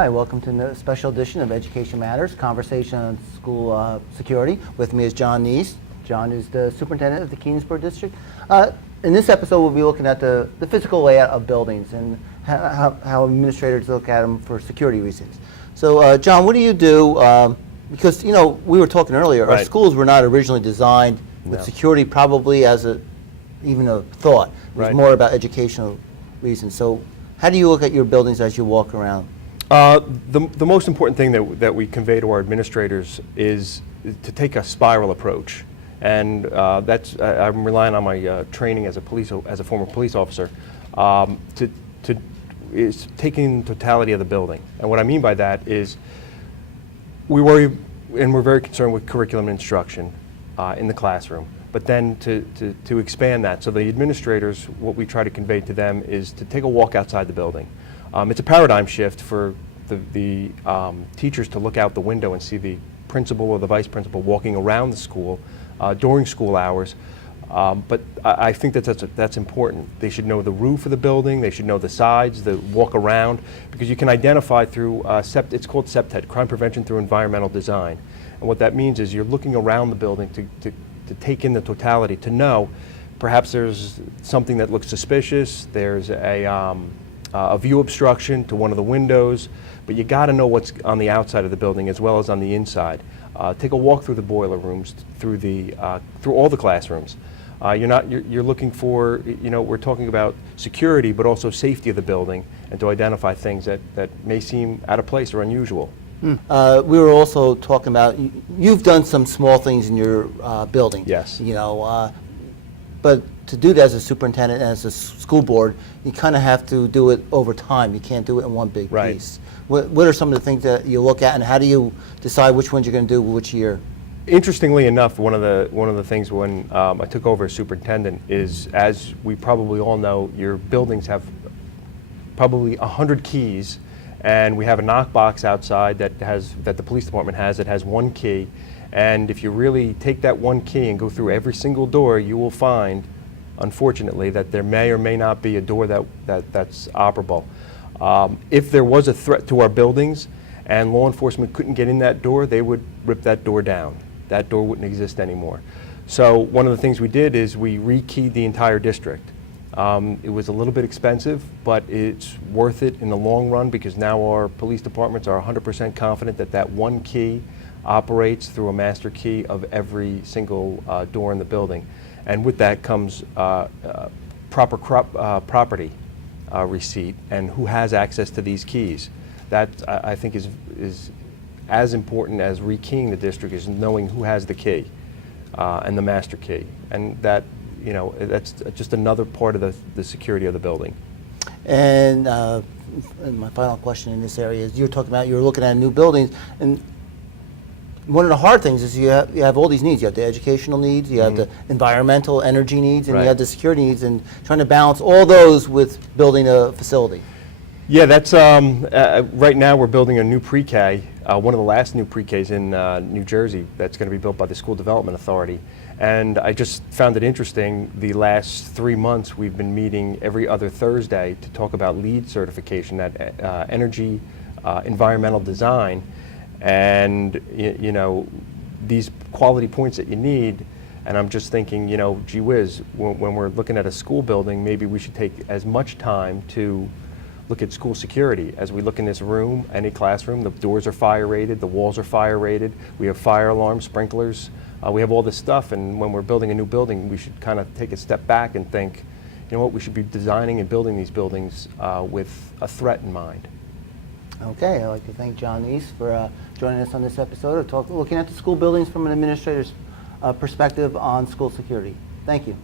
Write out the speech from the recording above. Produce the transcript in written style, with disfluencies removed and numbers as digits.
Hi, welcome to a special edition of Education Matters, conversation on school security. With me is John Niesz. John is the superintendent of the Keansburg district. In this episode, we'll be looking at the physical layout of buildings and how administrators look at them for security reasons. So, John, what do you do? Because, you know, we were talking earlier, Right. our schools were not originally designed with security probably as even a thought. It was Right. more about educational reasons. So, how do you look at your buildings as you walk around? The most important thing that we convey to our administrators is to take a spiral approach, and I'm relying on my training as a former police officer is taking the totality of the building. And what I mean by that is we worry and we're very concerned with curriculum instruction in the classroom. But then to expand that, so the administrators, what we try to convey to them is to take a walk outside the building. It's a paradigm shift for the teachers to look out the window and see the principal or the vice principal walking around the school during school hours. But I think that's important. They should know the roof of the building, they should know the sides, the walk around, because you can identify through, it's called CPTED, Crime Prevention Through Environmental Design. And what that means is you're looking around the building to take in the totality, to know perhaps there's something that looks suspicious, there's a view obstruction to one of the windows, but you got to know what's on the outside of the building as well as on the inside. Take a walk through the boiler rooms, through all the classrooms. You're looking for, we're talking about security, but also safety of the building, and to identify things that may seem out of place or unusual. We were also talking about, you've done some small things in your building. Yes. But to do that as a superintendent and as a school board, you kind of have to do it over time. You can't do it in one big Right. piece. What are some of the things that you look at, and how do you decide which ones you're going to do which year? Interestingly enough, one of the things when I took over as superintendent is, as we probably all know, your buildings have probably 100 keys, and we have a knockbox outside that the police department has that has one key. And if you really take that one key and go through every single door, you will find, unfortunately, that there may or may not be a door that's operable. If there was a threat to our buildings and law enforcement couldn't get in that door, they would rip that door down. That door wouldn't exist anymore. So one of the things we did is we rekeyed the entire district. It was a little bit expensive, but it's worth it in the long run, because now our police departments are 100% confident that that one key operates through a master key of every single door in the building. And with that comes proper property receipt and who has access to these keys. That, I think, is as important as rekeying the district, is knowing who has the key and the master key. And that, that's just another part of the security of the building. And my final question in this area is, you're looking at new buildings, and one of the hard things is you have all these needs. You have the educational needs, you have the environmental energy needs, and you have the security needs, and trying to balance all those with building a facility. Yeah, that's right now we're building a new pre-K, one of the last new pre-Ks in New Jersey that's going to be built by the School Development Authority. And I just found it interesting, the last 3 months we've been meeting every other Thursday to talk about LEED certification, that energy environmental design. And these quality points that you need, and I'm just thinking, gee whiz, when we're looking at a school building, maybe we should take as much time to look at school security as we look in this room, any classroom. The doors are fire rated, the walls are fire rated, we have fire alarms, sprinklers, we have all this stuff. And when we're building a new building, we should kind of take a step back and think, you know what, we should be designing and building these buildings with a threat in mind. Okay, I'd like to thank John Niesz for joining us on this episode of looking at the school buildings from an administrator's perspective on school security. Thank you.